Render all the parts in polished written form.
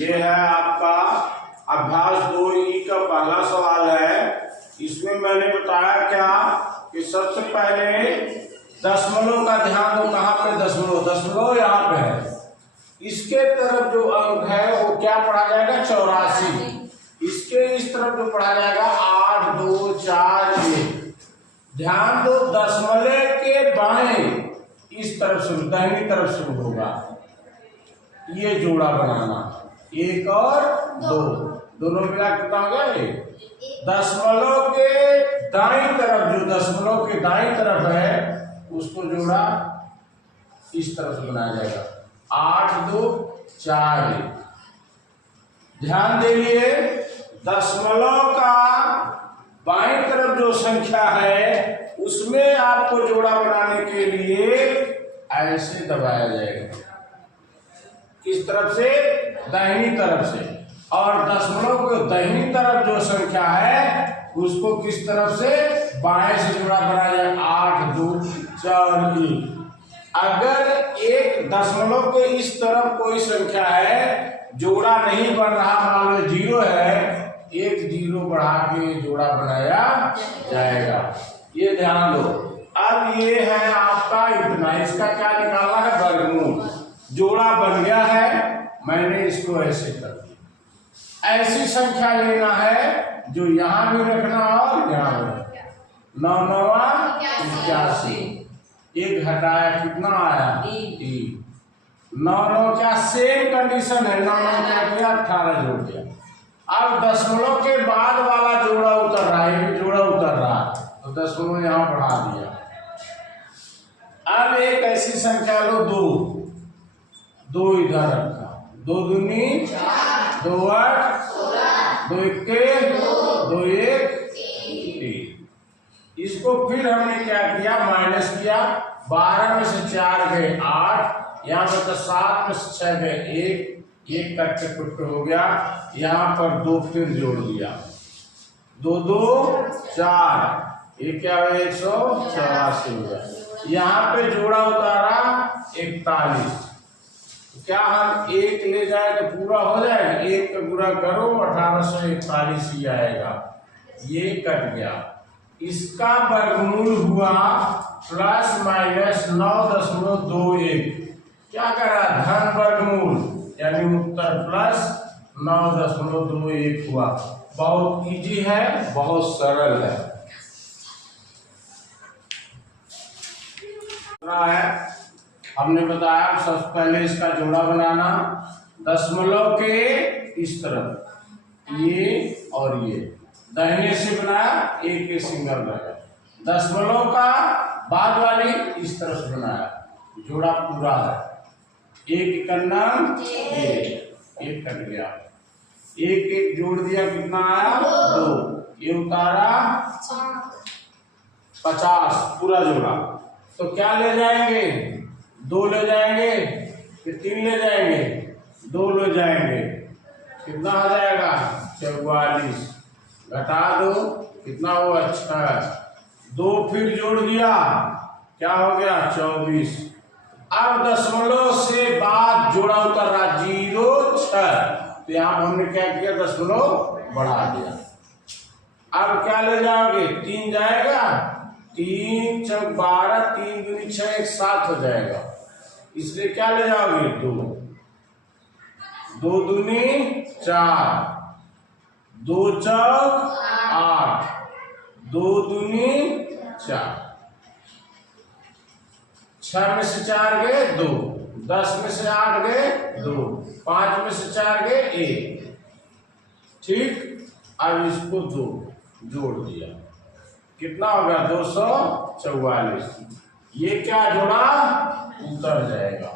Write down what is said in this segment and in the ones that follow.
ये है आपका अभ्यास 2E का पहला सवाल है। इसमें मैंने बताया क्या कि सबसे पहले दशमलव का ध्यान दो। कहाँ पे दशमलव? दशमलव यहाँ पे है। इसके तरफ जो अंक है वो क्या पढ़ा जाएगा? 84। इसके इस तरफ जो पढ़ा जाएगा 8 2 4 1। ध्यान दो, दशमलव के बाएं इस तरफ से दाहिनी तरफ से होगा। ये जोड़ा बनाना 1 और 2 दोनों मिला कितना हो गया? दशमलव के दाईं तरफ जो दशमलव के दाईं तरफ है उसको जोड़ा इस तरफ से बनाया जाएगा 8 2 4 1। ध्यान दीजिए, दशमलव का बाईं तरफ जो संख्या है उसमें आपको जोड़ा बनाने के लिए ऐसे दबाया जाएगा। किस तरफ से? दाहिनी तरफ से। और दशमलव के दाहिनी तरफ जो संख्या है उसको किस तरफ से? बाएं से जोड़ा बनाया जाएगा 8 2 4 1। अगर एक दशमलव के इस तरफ कोई संख्या है, जोड़ा नहीं बन रहा, मान लो 0 है, एक 0 बढ़ा के जोड़ा बनाया जाएगा। ये ध्यान दो। अब ये है आपका इतना, इसका क्या निकालना है? वर्गमूल। जोड़ा बन गया है, मैंने इसको ऐसे कर दिया। ऐसी संख्या लेना है जो यहां भी रखना और यहां भी रखना। 9 9 81। एक हटाया कितना आया? 3। 9 9 क्या सेम कंडीशन है? 9 9 क्या किया? 18 जोड़ दिया। अब दशमलव के बाद वाला जोड़ा उतर रहा है, ये जोड़ा उतर रहा है तो दशमलव यहां बढ़ा दिया। अब एक ऐसी संख्या लो 2 इधर रखा। 2 दूनी 2 8 2 1 2 1 3। इसको फिर हमने क्या किया? माइनस किया। 12 में से 4 गए 8, यहाँ पर तो 7 में से 6 गए 1 कट के कुट हो गया। यहाँ पर 2 फिर जोड़ दिया। 2 2 4, ये क्या है? 184 हो गया। यहाँ पे जोड़ा उतारा 41। क्या हम 1 ले जाए तो पूरा हो जाएगा? 1 का गुणा करो 1841 ही आएगा। ये कट गया। इसका वर्गमूल हुआ प्लस माइनस 9.21। क्या करा? धन वर्गमूल, यानी उत्तर प्लस 9.21 हुआ। बहुत इजी है, बहुत सरल है। हमने बताया सबसे पहले इसका जोड़ा बनाना। दशमलव के इस तरफ ये और ये दाहिने से बनाया, एक सिंगल रहेगा। दशमलव का बाद वाली इस तरफ से बनाया, जोड़ा पूरा है। एक का नाम एक कट गया। एक जोड़ दिया, कितना आया? 2। ये उतारा 50 पूरा जोड़ा। तो क्या ले जाएंगे? 2 ले जाएंगे कि 3 ले जाएंगे? 2 ले जाएंगे। कितना आ जाएगा? 44। घटा दो, कितना हुआ? 6। 2 फिर जोड़ दिया, क्या हो गया? 24। अब दशमलव से बाद जोड़ा उतर रहा 0 6, तो यहाँ हमने क्या किया? दशमलव बढ़ा दिया। अब क्या ले जाओगे? 3 जाएगा, 3 4 12, 3 दूनी 6, 1 7 हो जाएगा। इसलिए क्या ले जाओगे? 2 2 दूनी 4, 2 4 8, 2 दूनी 4। 6 में से 4 गए 2, 10 में से 8 गए 2, 5 में से 4 गए 1। ठीक। अब इसको 2 जोड़ दिया, कितना हो गया? 244। ये क्या जोड़ा? उतर जाएगा।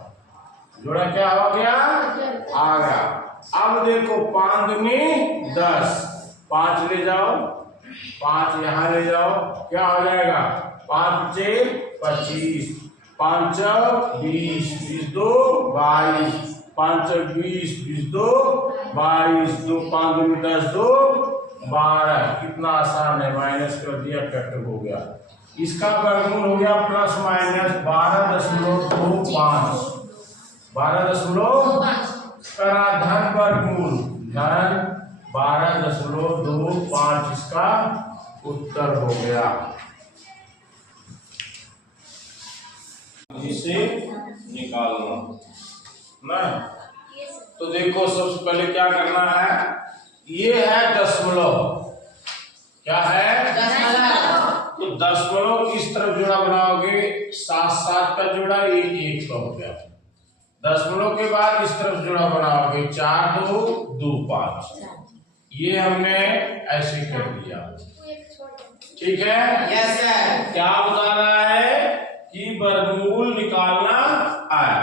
जोड़ा क्या हो गया? आ गया। अब देखो 5 दूनी 10, 5 ले जाओ, 5 यहाँ ले जाओ, क्या हो जाएगा? 5 5 25, 5 20, 20 2 22, 5 20, 20 2 22, 2 5 दूनी 10, 2 12। कितना आसान है, माइनस कर दिया, कट हो गया। इसका वर्गमूल हो गया प्लस माइनस 12.25, 12.5 करा धन वर्गमूल धन 12.25 इसका उत्तर हो गया। इसे निकालना ना, तो देखो सबसे पहले क्या करना है, ये है दशमलव, क्या है दशमलव, तो दशमलव किस तरफ जोड़ा बनाओगे, 7 का जोड़ा, ये 1 का हो गया। दशमलव के बाद इस तरफ जोड़ा बनाओगे 4 2 2 5, ये हमने ऐसे कर दिया, ठीक है। Yes sir. क्या बता रहा है कि वर्गमूल निकालना आया।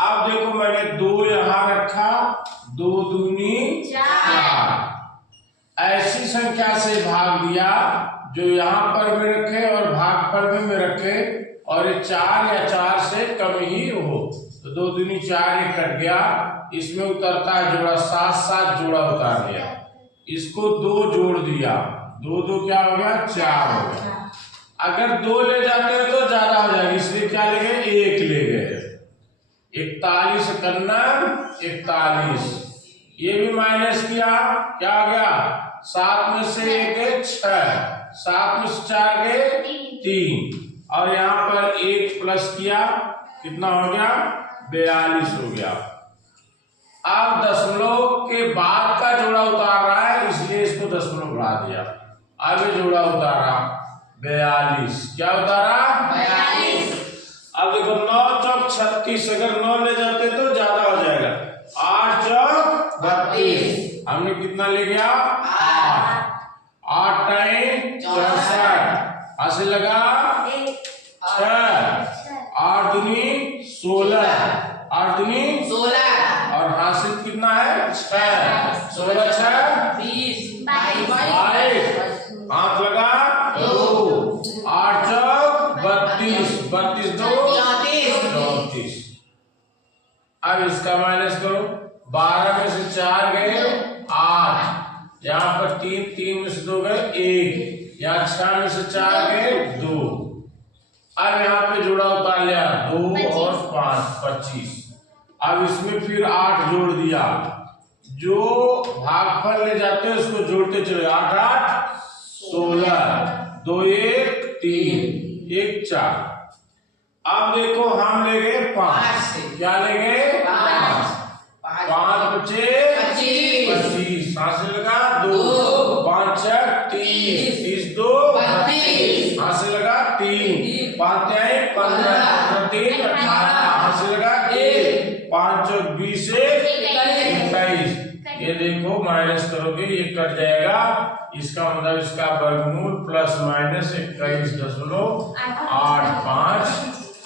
अब देखो मैंने 2 यहां रखा, 2 दूनी 4, ऐसी संख्या से भाग दिया जो यहाँ पर भी रखे और भागफल में रखे, और ये 4 या 4 से कम ही हो, तो 2 दूनी 4 ये कट गया, इसमें उतरता है जोड़ा 7 जोड़ा उतार दिया, इसको 2 जोड़ दिया, 2 2 क्या हो गया 4 हो गया। अगर 2 ले जाते हैं तो ज्यादा हो जाएगा, इसलिए क्या ले गए 1 ले गए, 41 कन्ना 41, ये भी माइनस किया, क्या हो गया 7 में से 1 गए 6, 7 में से 4 गए 3, और यहाँ पर 1 प्लस किया, कितना हो गया 42 हो गया। अब दशमलव के बाद का जोड़ा उतार रहा है, इसलिए इसको दशमलव बढ़ा दिया, आगे जोड़ा उतारा 42, क्या उतारा 42। अब देखो 9 चौक 36, अगर 9 ले जाते तो ज्यादा हो जाएगा, 8 चौक 32, हमने कितना ले गया 8, 8 टाइम 64, ऐसे लगा 6, 8 दूनी 16, 8 दूनी 16, और हासिल कितना है 6, 16 6 20, 22, हाथ लगा 2, 8 चौक 32, 32 2 34। अब इसका माइनस करो, 12 में से 4 गए 8, यहाँ पर 3 में से 2 गए 1, यहाँ 6 में से 4 गए 2, अब यहाँ पे जोड़ा उतार लिया 2 और 5 25, अब इसमें फिर 8 जोड़ दिया, जो भागफल ले जाते हैं उसको जोड़ते चले, 8 8 16, 2 1 3 1 4। अब देखो हम ले गए 5, क्या ले गए 5, 5 बचे 25, हाथ से लगा 2, 5 6 30, 30 2 32, हाथ से लगा 3, 5 15, 3 18, हाथ से लगा 1, 5 चौक 20 से 21, ये देखो माइनस करोगे ये कट जाएगा, इसका मतलब इसका वर्गमूल प्लस माइनस 21.85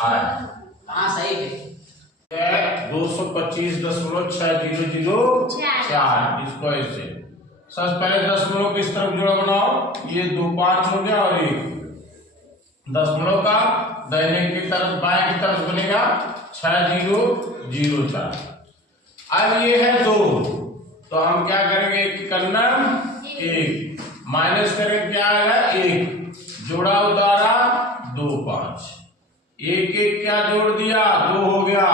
आया। हाँ सही है, 225.6004, इसको ऐसे सबसे पहले दशमलव किस तरफ जोड़ा बनाओ, ये 2 5 हो गया, और 1 दशमलव का दाहिने की तरफ बाएं की तरफ बनेगा 6004। अब ये है 2, तो हम क्या करेंगे, एक करना 1 माइनस करेंगे, क्या आएगा 1, जोड़ा उतारा 2 5, 1 1 क्या जोड़ दिया 2 हो गया,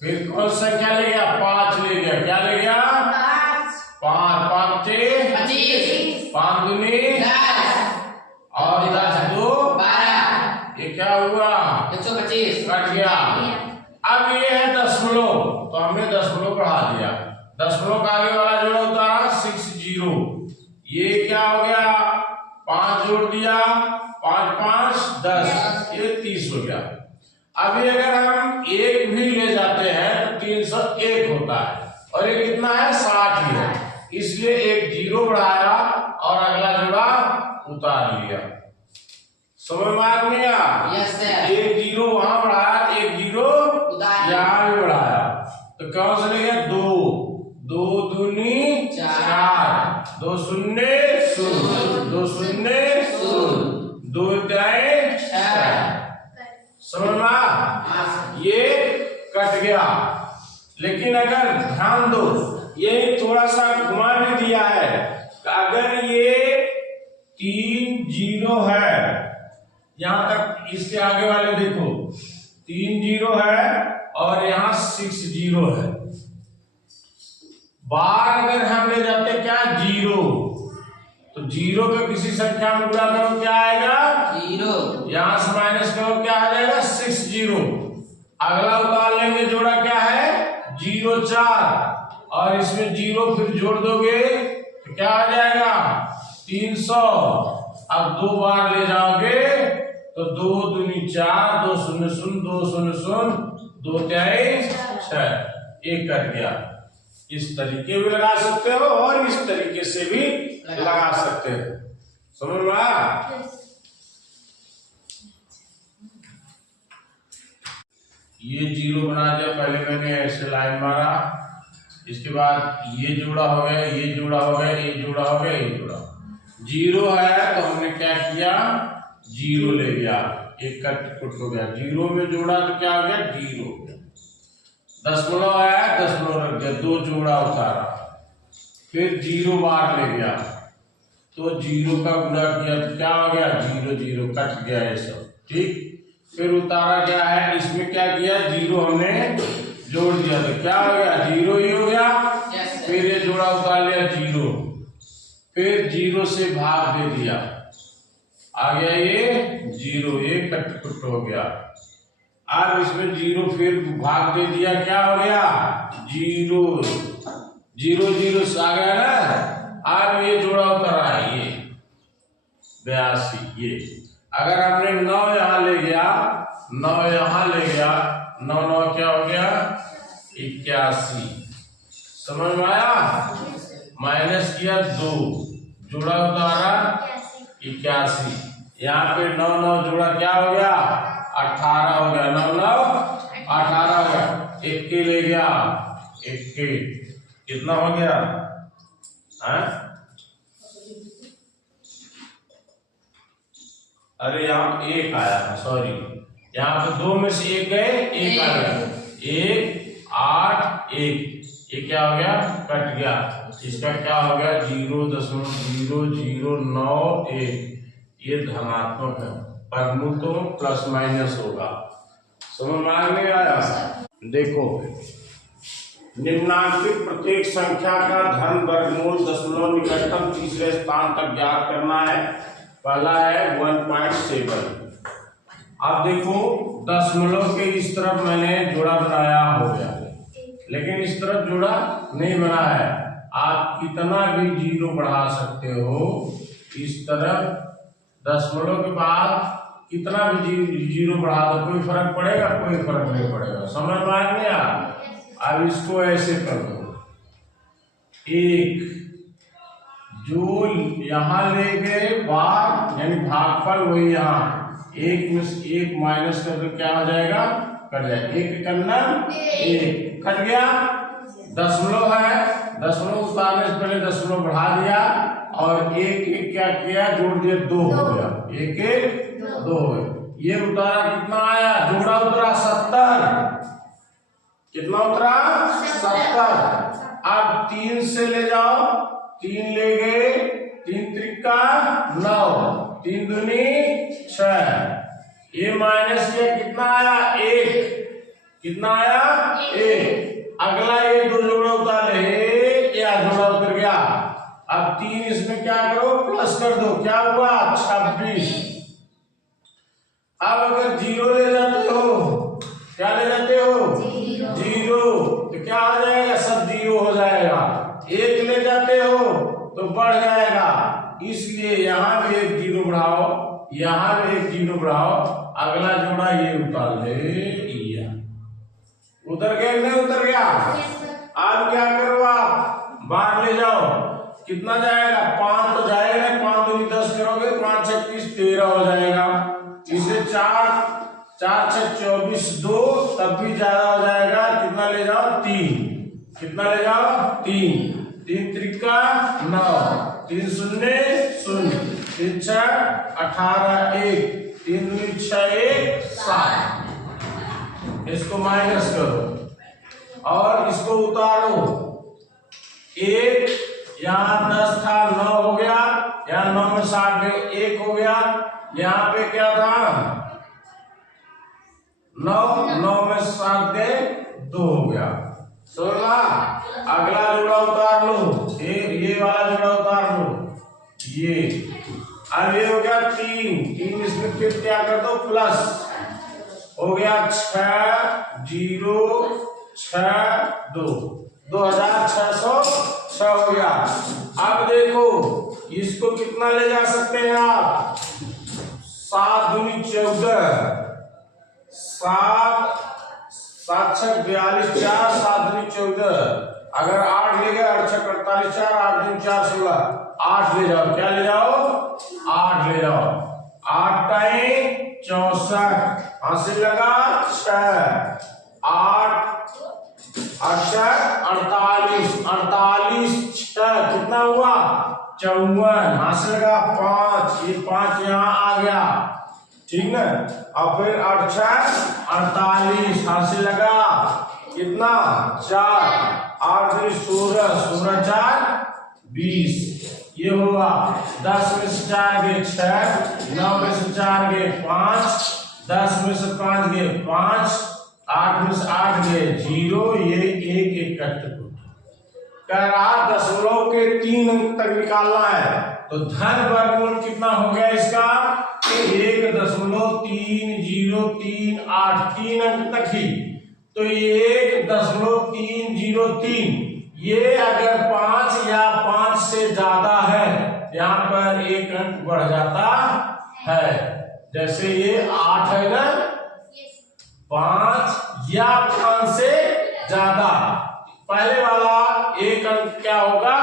फिर कौन संख्या ले गया 5 ले गया, क्या ले गया 5, 5 25, 5 दूनी 10, और 10 2 12, ये क्या हुआ 125, कट गया। अब ये है दशमलव, तो हमने दशमलव बढ़ा दिया, दशमलव का आगे वाला जोड़ा उतारा 60, ये क्या हो गया 5 जोड़ दिया, 5 5 10, ये 30 हो गया। अभी अगर हम 1 भी ले जाते हैं तो 301 होता है, और ये कितना है 60 ही है, इसलिए एक 0 बढ़ाया और अगला जोड़ा उतार लिया। समझ में आ गया? Yes sir. एक 0 वहां बढ़ाया, एक 0 यहाँ भी बढ़ाया, तो कौन सा ले गया 2, 2 दूनी 4, 2 शून्य 0, 2 शून्य 0, 2 दाएं 6। समझ में? ये कट गया, लेकिन अगर ध्यान दो, ये थोड़ा सा घुमा भी दिया है, अगर ये 3 0 है, यहां तक इसके आगे वाले देखो 3 0 है और यहाँ 6 0 है, बार अगर हम ले जाते क्या जीरो, तो जीरो के किसी संख्या में गुणा करो क्या आएगा जीरो, यहां से माइनस करो क्या आ जाएगा 6 जीरो। अगला उतार लेंगे, जोड़ा क्या है 0 4 और इसमें जीरो फिर जोड़ दोगे तो क्या आ जाएगा 300। अब 2 बार ले जाओगे तो 2 दूनी 4, 2 शून्य शून्य 2 शून्य शून्य 2 23 6, एक कट गया। इस तरीके भी लगा सकते हो और इस तरीके से भी लगा सकते हो। समझ में आया? ये जीरो बना दिया, पहले मैंने ऐसे लाइन मारा, इसके बाद ये जोड़ा हो गया, ये जोड़ा हो गया, ये जोड़ा हो गया, ये जोड़ा जीरो है तो हमने क्या किया जीरो ले गया, एक कट हो गया, जीरो में जोड़ा तो क्या हो गया जीरो हो गया। दशमलव आया, दशमलव रख दिया, 2 जोड़ा उतारा, फिर 0 बार ले गया तो 0 का गुणा किया तो क्या हो गया 0 0, कट गया ये सब, ठीक। फिर उतारा क्या है, इसमें क्या किया 0 हमने जोड़ दिया तो क्या हो गया 0 ही हो गया। फिर ये जोड़ा उतार लिया 0, फिर 0 से भाग दे दिया, आ गया ये 0, ये कट हो गया। अब इसमें 0 फिर भाग दे दिया, क्या हो गया 0 0 0 से आ गया ना। अब ये जोड़ा उतरा है ये 82, ये अगर हमने 9 यहां ले गया, 9 यहां ले गया, 9 9 क्या हो गया 81, समझ में आया। माइनस किया 2, जोड़ा उतारा 81, यहाँ पे 9 9 जोड़ा क्या हो गया 18 हो गया, 9 9 18 हो गया, 1 के ले गया 1 के, कितना हो गया है? अरे यहाँ 1 आया, सॉरी, यहाँ पे 2 में से 1 गए, 1 आ गया, 1 8 1, ये क्या हो गया कट गया, इसका क्या हो गया 0.0091, ये धनात्मक है, परमुतो प्लस माइनस होगा। समझ में नहीं आया? देखो, निम्नांकित प्रत्येक संख्या का धन वर्गमूल दशमलव निकटतम तीसरे स्थान तक ज्ञात करना है। पहला है 1.7। अब देखो दशमलव के इस तरफ मैंने जोड़ा बनाया हो गया, लेकिन इस तरफ जोड़ा नहीं बना है। आप कितना भी जीरो बढ़ा सकते हो, इस तरफ दशमलव के बाद कितना भी जीरो बढ़ा दो, कोई फर्क पड़ेगा? कोई फर्क नहीं पड़ेगा। समझ में आ गया? अब इसको ऐसे कर दो, 1 जो यहां ले गए बार यानी भागफल वही यहाँ, 1 में से 1 माइनस कर दो, क्या हो जाएगा कट जाएगा, 1 करना 1 कट गया। दशमलव है, दशमलव उतारने से पहले दशमलव बढ़ा दिया और 1 1 क्या किया जोड़ दिया 2 हो गया, 1 1 2 हो गया। ये उतारा कितना आया, जोड़ा उतरा 70, कितना उतरा 70। अब 3 से ले जाओ, 3 ले गए, 3 त्रिका 9, 3 दूनी 6, ये माइनस किया कितना आया 1, कितना आया 1। अगला ये 2 जोड़ा उतार ले, क्या जोड़ा उतर गया। अब 3 इसमें क्या करो प्लस कर दो, क्या हुआ 26। अब अगर 0 ले जाते हो, क्या ले जाते हो 0, तो क्या आ जाएगा सब 0 हो जाएगा। 1 ले जाते हो तो बढ़ जाएगा, इसलिए यहां भी 1 0 बढ़ाओ, यहां भी 1 0 बढ़ाओ, अगला जोड़ा ये उतार ले, उतर गया नहीं उतर गया। अब क्या करो आप बाहर ले जाओ, कितना जाएगा 5 तो जाएगा, 5 दूनी 10 करोगे, 5 36 13 हो जाएगा। इसे 4 4 6 24 2 तब भी ज्यादा हो जाएगा, कितना ले जाओ 3, कितना ले जाओ 3, 3 त्रिका 9, 3 शून्य 0, 3 6 18 1, 3 दूनी 6 1 7। इसको माइनस करो और इसको उतारो, 1 यहाँ 10 था 9 हो गया, यहाँ 9 में 7 1 हो गया, यहाँ पे क्या था 9 9 में 7 गए 2 हो गया। 16। अगला जोड़ा उतार लो, ये वाला जोड़ा उतार लो, ये। अब ये हो गया 3 इसमें फिर क्या कर दो प्लस, हो गया 6 0 6 2 2606 हो गया। अब देखो इसको कितना ले जा सकते हैं आप, 7 दूनी 14, 7 7 6 42 4 7 दूनी 14। अगर 8 ले गए 8 6 48 4 8 दूनी 4 16, 8 ले जाओ, क्या ले जाओ 8 ले जाओ, 8 टाइम 64 हासिल लगा 6 8 48 48 6 कितना हुआ 54 हासिल लगा 5, ये 5 यहाँ आ गया, ठीक ना। और फिर 8 6 48 हासिल लगा कितना 4, 8 16 16 4 20, ये हुआ 10 में से 4 गए 6, 9 में से 4 गए 5, 10 में से 5 गए 5, 8 में से 8 गए 0, ये 1 कट कह रहा दशमलव के 3 अंक तक निकालना है। तो धन वर्गमूल कितना हो गया इसका 1.3038, 3 अंक तक ही। तो 1.303, ये अगर 5 या 5 से ज्यादा है यहाँ पर 1 अंक बढ़ जाता है। जैसे ये 8 है ना, 5 या 5 से ज्यादा, पहले वाला 1 अंक क्या होगा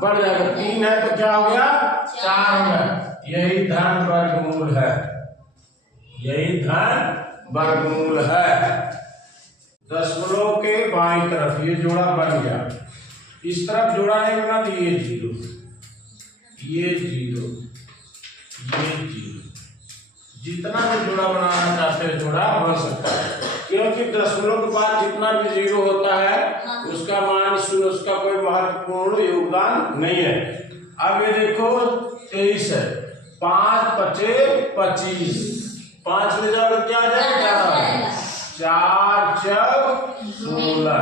बढ़ जाएगा, 3 है तो क्या हो गया 4 हो गया। यही धन वर्गमूल है, यही धन वर्गमूल है। दशमलव के बाईं तरफ ये जोड़ा बन गया, इस तरफ जोड़ा नहीं बना तो ये 0 ये 0 ये 0, जितना भी जोड़ा बनाना चाहते हैं जोड़ा बन सकता है, क्योंकि दशमलव के बाद जितना भी 0 होता है उसका मान शून्य, उसका कोई महत्वपूर्ण योगदान नहीं है। अब ये देखो 23 है, 5 5 25, 5 ले जाओ क्या आ जाएगा 4 4 16,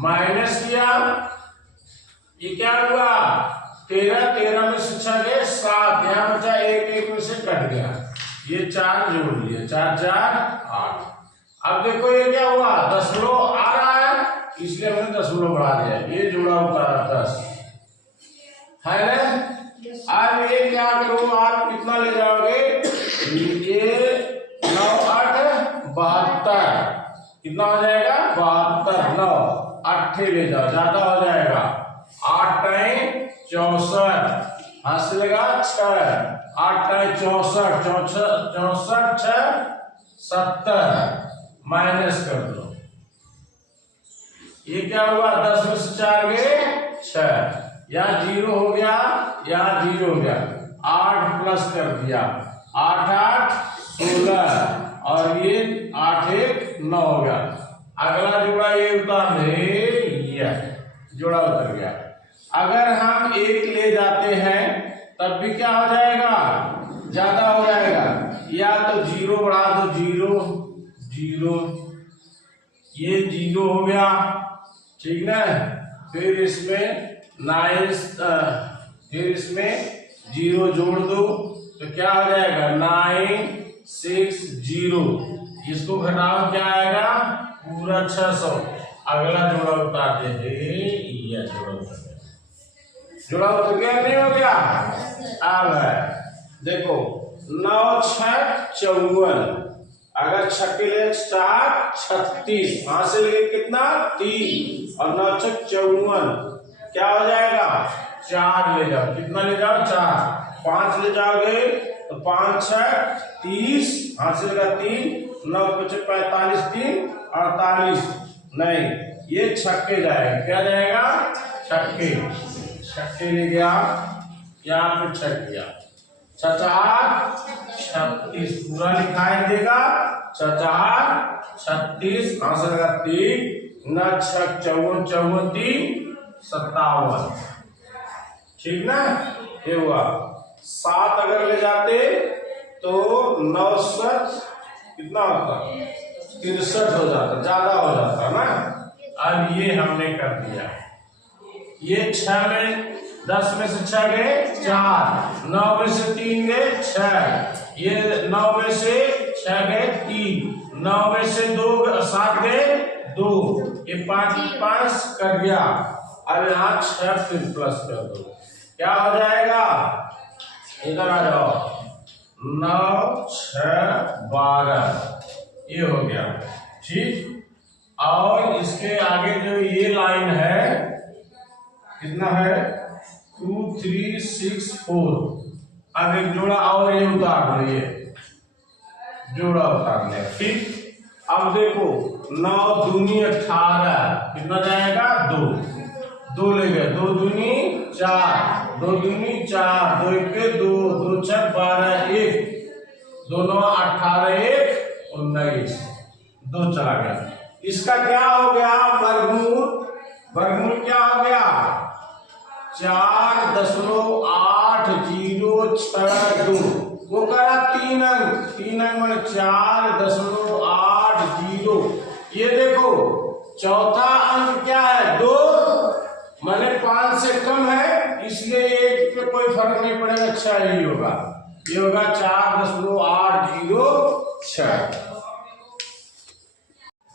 माइनस किया, ये क्या हुआ 13, 13 में से 6 गए 7, यहाँ बचा 1 1 में से कट गया, ये 4 जोड़ लिए 4 4 8। अब देखो ये क्या हुआ दशमलव आ रहा है, इसलिए हमने दशमलव बढ़ा दिया, ये जोड़ा उतारा 10 है ना। अब ये क्या करो आप कितना ले जाओगे, ये 9 8 72, कितना हो जाएगा 72, 9 8 ले जाओ ज्यादा हो जाएगा, 8 टाइम 64 हासिल लगा 6, 8 टाइम 64 64 6 70, माइनस कर दो, ये क्या हुआ 10 में से 4 गए 6, या 0 हो गया या 0 हो गया, 8 प्लस कर दिया 8 8 16 और ये 8 1 9 हो गया। अगला जोड़ा ये उतार दे, ये जोड़ा उतर गया। अगर हम 1 ले जाते हैं तब भी क्या हो जाएगा ज्यादा हो जाएगा, या तो 0 बढ़ा दो 0 0, ये 0 हो गया, ठीक ना। फिर इसमें 9, फिर इसमें 0 जोड़ दो तो क्या हो जाएगा 9 6 0, इसको घटाओ क्या आएगा पूरा 600। अगला जोड़ा उतार दे, ये जोड़ा उतर गया, जोड़ा उतर गया नहीं हो गया। अब है देखो 9 6 54, अगर 6 के लिए 4 36, वहां से लेके कितना 3 और 9 6 54, क्या हो जाएगा 4 ले जाओ, कितना ले जाओ 4, 5 ले जाओगे तो 5 6 30 हासिल का 3, 9 5 45 3 48, नहीं ये छक्के जाएगा, क्या जाएगा छक्के, छक्के ले गया यहाँ पे छक गया, 36 पूरा लिखाई देगा 36 हासिल का 3, 9 6 54 54 3 57, ठीक ना। ये हुआ 7 अगर ले जाते तो 9 7 कितना होता 63 हो जाता, ज्यादा हो जाता ना, अब ये हमने कर दिया, ये 6 में 10 में से 6 गए 4, 9 में से 3 गए 6, ये 9 में से 6 गए 3, 9 में से 7 गए 2, ये 5 कर गया। अब यहाँ 6 फिर प्लस कर दो, क्या हो जाएगा, इधर आ जाओ, 9 6 12, ये हो गया ठीक। और इसके आगे जो ये लाइन है कितना है 2 3 6 4, अब एक जोड़ा और ये उतार लो, ये जोड़ा उतार लिया ठीक। अब देखो 9 दूनी 18, कितना जाएगा 2, 2 ले गए, 2 दूनी 4, 2 दूनी 4, 2 1 2, 2 6 12 1, 2 9 18 1 19, 2 चला गया। इसका क्या हो गया वर्गमूल, वर्गमूल क्या हो गया 4.806, वो करा 3 अंक, 3 अंक में 4.806। ये देखो चौथा अंक क्या है 2, मैंने 5 से कम है इसलिए एक पे कोई फर्क नहीं पड़ेगा, 6 ही होगा, ये होगा 4.806।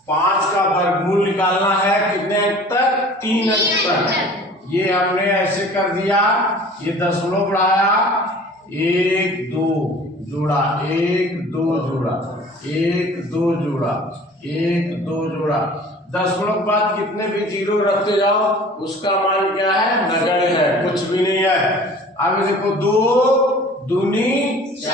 5 का वर्गमूल निकालना है कितने अंक तक 3 अंक तक। ये हमने ऐसे कर दिया, ये दशमलव बढ़ाया 1 2 जोड़ा 1 2 जोड़ा 1 2 जोड़ा 1 2 जोड़ा, दशमलव के बाद कितने भी जीरो रखते जाओ उसका मान क्या है नगण्य है, कुछ भी नहीं है। अब देखो 2 दूनी 4,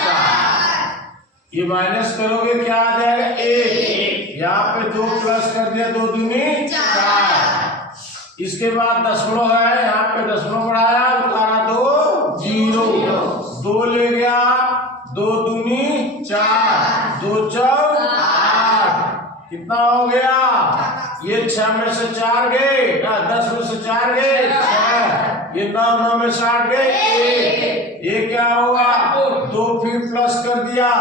ये माइनस करोगे क्या आ जाएगा 1, यहाँ पे 2 प्लस कर दिया 2 दूनी 4, इसके बाद दशमलव है यहाँ पे दशमलव बढ़ाया उतारा 2 0, 2 ले गया 2 दूनी 4, 2 चौक 8, कितना हो गया, ये 6 में से 4 गए 10 में से 4 गए 6, ये 9 में से 8 गए 1, ये क्या हुआ 2 फिर प्लस कर दिया,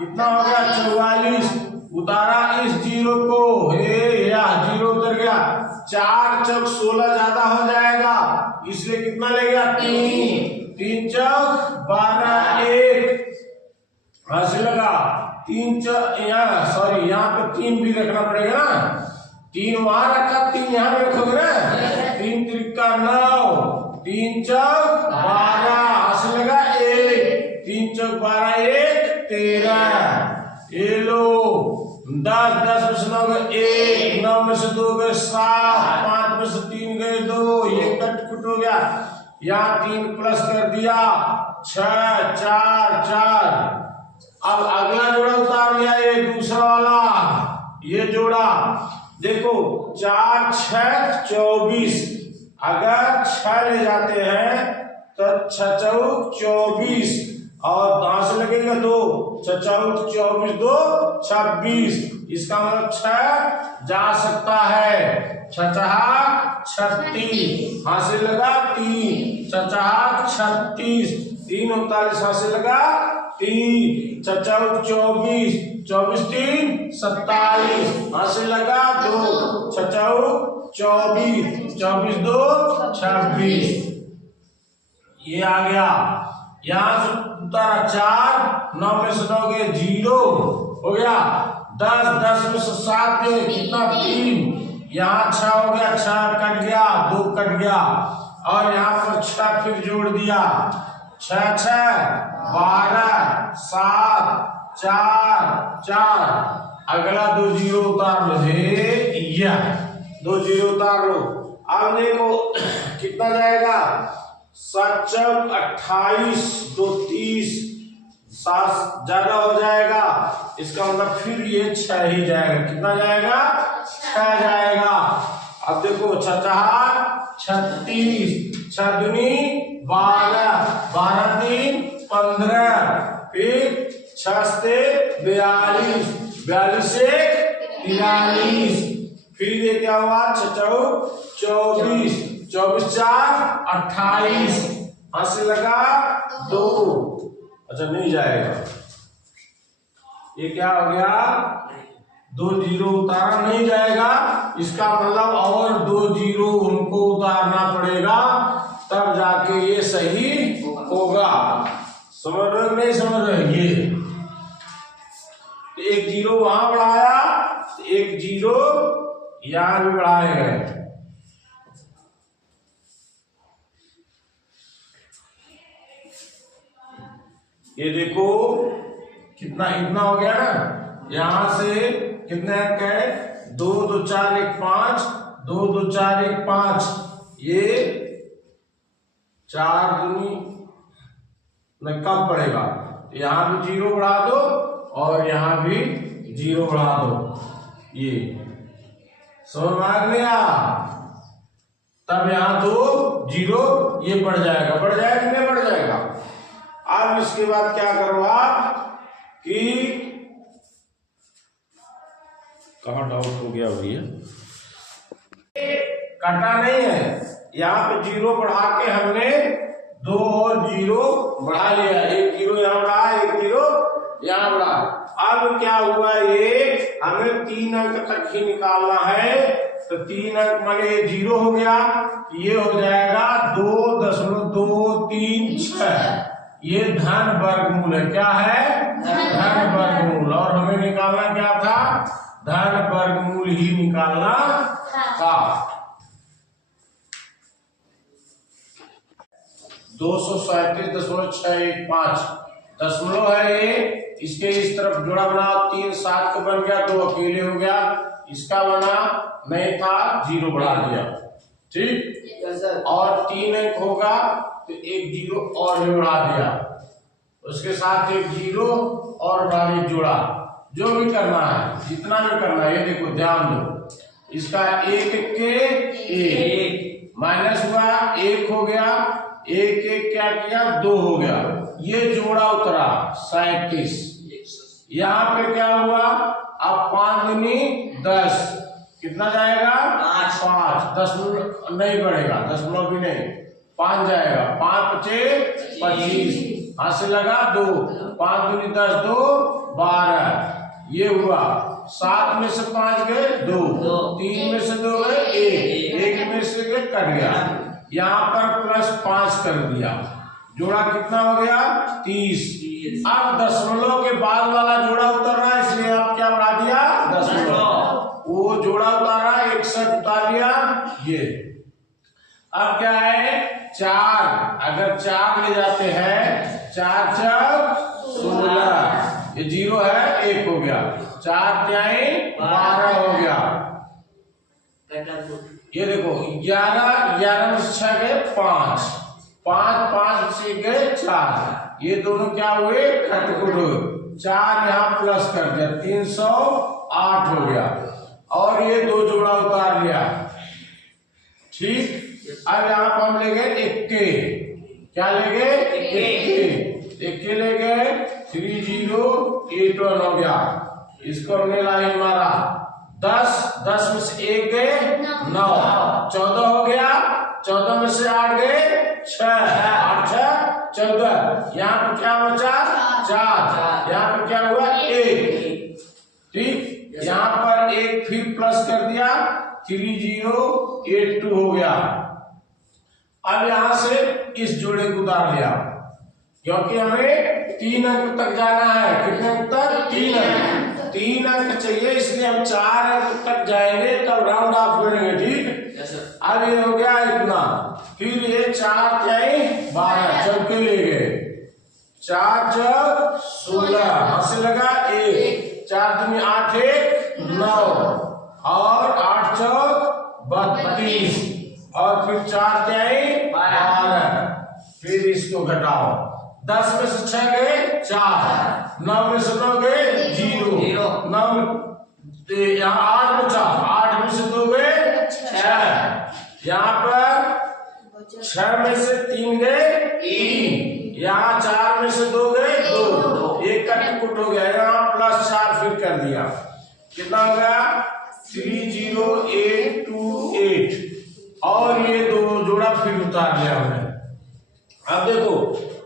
कितना हो गया 44, उतारा इस जीरो को, या जीरो उतर गया, 4 चौक 16 ज्यादा हो जाएगा इसलिए कितना ले गया 3 चौक 12 1, ऐसे लगा 3 चौक यहाँ सॉरी यहाँ पे 3 भी रखना पड़ेगा ना, 3 वहां रखा 3 यहाँ पे रखोगे ना, 3 त्रिका 9, 3 चौक 12, ऐसे लगा 1, 3 चौक 12 1 13, ये लो 10 10 में से 9 गए 1, 9 में से 2 गए 7, 5 में से 3 गए 2, ये कट कुट हो गया, यहाँ 3 प्लस कर दिया 6 4 4। अब अगला जोड़ा उतार लिया, ये दूसरा वाला ये जोड़ा, देखो 4 6 24, अगर 6 ले जाते हैं तो 6 चौक 24 और कहां से लगेगा 2, 6 चौक 24 2 26, इसका मतलब 6 जा सकता है, 6 36, हाथ से लगा 3, 6 36, 3 39 हाथ से लगा 3, 6 चौक 24, 24 3 27, हाथ से लगा 2, 6 चौक 24, 24 2 26, ये आ गया। यहाँ से उतारा 4, 9 में से 9 गए 0 हो गया, 10 10 में से 7 गए कितना 3, यहाँ 6 हो गया, 6 कट गया 2 कट गया, और यहाँ पर 6 फिर जोड़ दिया, 6 6 12 7 4 4, अगला 2 जीरो उतार लो, 2 जीरो उतार लो। अब देखो कितना जाएगा 7 चौक 28 2 30, 7 ज्यादा हो जाएगा, इसका मतलब फिर ये 6 ही जाएगा, कितना जाएगा 6 जाएगा। अब देखो 6 4 36, 6 दूनी 12, 12 3 15, फिर 6 से 42, 42 से 43, फिर ये क्या हुआ 6 चौक 24, 24 4 28, हाथ लगा 2, अच्छा नहीं जाएगा, ये क्या हो गया दो जीरो उतारा नहीं जाएगा, इसका मतलब और दो जीरो उनको उतारना पड़ेगा, तब जाके ये सही होगा। समझ रहे नहीं समझ रहे? ये एक जीरो वहां बढ़ाया, एक जीरो यहां भी बढ़ाए गए। ये देखो कितना, इतना हो गया ना। यहां से कितने अंक है? 2 2 4 1 5, 2 2 4 1 5, ये 4 दूनी में कम पड़ेगा। यहां भी जीरो बढ़ा दो और यहां भी जीरो बढ़ा दो, ये समझ में आ गया? तब यहां दो जीरो ये बढ़ जाएगा, बढ़ जाएगा कि नहीं बढ़ जाएगा? अब इसके बाद क्या करो आप कि कहाँ डाउट हो गया भैया? काटा नहीं है, यहाँ पे जीरो बढ़ा के हमने दो और जीरो बढ़ा लिया, एक जीरो यहाँ बढ़ा, एक जीरो यहाँ बढ़ा। अब क्या हुआ, ये हमें 3 अंक तक ही निकालना है, तो 3 अंक माने ये जीरो हो गया, ये हो जाएगा 2.236। ये धन वर्गमूल है। क्या है? धन वर्गमूल। और हमें निकालना क्या था? धन वर्गमूल ही निकालना था। 237.615 दशमलव है ये, इसके इस तरफ जोड़ा बनाओ, 3 7 को बन गया, 2 अकेले हो गया, इसका बना नहीं था, जीरो बढ़ा दिया, ठीक। और 3 अंक होगा तो एक जीरो और भी बढ़ा दिया, उसके साथ एक जीरो और बढ़ा जोड़ा, जो भी करना है, जितना भी करना है। ये देखो ध्यान दो, इसका एक के एक माइनस हुआ, 1 हो गया, 1 1 क्या किया, 2 हो गया, ये जोड़ा उतरा 37। यहाँ पे क्या हुआ, अब 5 दूनी 10, कितना जाएगा? 5। 10 नहीं बढ़ेगा, दशमलव भी नहीं, 5 जाएगा, 5 5 25, हाथ से लगा 2, 5 दूनी 10, 2 12, ये हुआ। 7 में से 5 गए 2, 3 में से 2 गए 1, 1 में से कट गया, यहाँ पर +5 कर दिया, जोड़ा कितना हो गया? 30। अब दशमलव के बाद वाला जोड़ा उतर रहा है, इसलिए आप क्या बढ़ा दिया? दशमलव। वो जोड़ा उतारा, 61 उतार लिया, ये। अब क्या है? 4, अगर 4 ले जाते हैं, 4 4 16, ये जीरो है, 1 हो गया, 4 3 12 हो गया। ये देखो 11 11 में से 6 गए 5, 5 5 से गए 4, ये दोनों क्या हुए? कटकुट हुए। 4 यहाँ प्लस कर दिया, 308 हो गया, और ये 2 जोड़ा उतार लिया, ठीक। अब यहाँ पर हम ले गए 1, क्या ले गए? 1 ले गए, 3081 हो गया, इसको हमने लाइन मारा, 10 में से 1 गए 9, 14 हो गया, 14 में से 8 गए 6, 8 6 14, यहाँ पर क्या बचा? 4, यहाँ पर क्या हुआ? 1, ठीक। यहाँ पर 1 फिर प्लस कर दिया, 3082 हो गया। अब यहां से इस जोड़े को उतार लिया, क्योंकि हमें 3 अंक तक जाना है। कितने अंक तक? 3 अंक। 3 अंक चाहिए, इसलिए हम 4 अंक तक जाएंगे, तब राउंड ऑफ करेंगे, ठीक। अब ये हो गया इतना, फिर ये 4 3 12 चौके ले गए, 4 4 16, हाथ से लगा 1, 4 दूनी 8 1 9, और 8 चौक 32, और फिर 4 3 12, फिर इसको घटाओ, 10 में से 6 गए 4, 9 में से 9 गए 0, 9 यहाँ 8 बचा, 8 में से 2 गए 6, यहाँ पर 6 में से 3 गए 3, यहाँ 4 में से 2 गए 2, एक का टिकट हो गया, यहाँ +4 फिर कर दिया, कितना हो गया? 30828, और ये 2 जोड़ा फिर उतार लिया हमने। अब देखो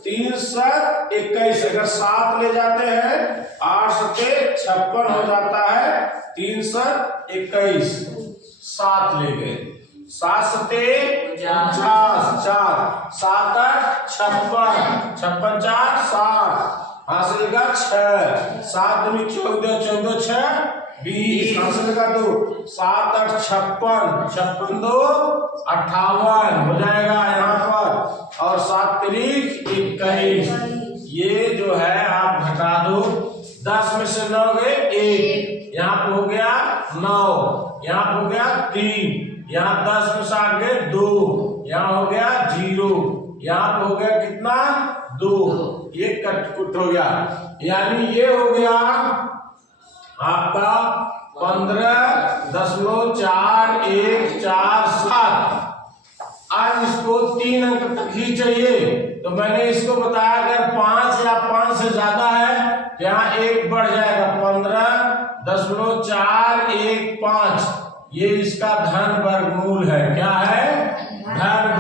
3 7 21, अगर 7 ले जाते हैं 8 7 56 हो जाता है, 3 7 21, 7 ले गए, 7 सते 50, 4 7 8 56, 56 4 60, हासिल का 6, 7 दूनी 14, 14 6 20, हासिल का 2, 7 8 56, 56 2 58 हो जाएगा यहाँ पर, और 7 तारीख 21। ये जो है आप घटा दो, 10 में से 9 गए 1, यहाँ पे हो गया 9, यहाँ पे हो गया 3, यहाँ 10 में से आ गए 2, यहाँ हो गया 0, यहाँ पे हो गया कितना 2, ये कट कुट हो गया, यानी ये हो गया आपका 15.4147। आज इसको 3 अंक तक ही चाहिए, तो मैंने इसको बताया अगर 5 या 5 से ज्यादा है यहाँ 1 बढ़ जाएगा, 15.415, ये इसका धन वर्गमूल है। क्या है? धन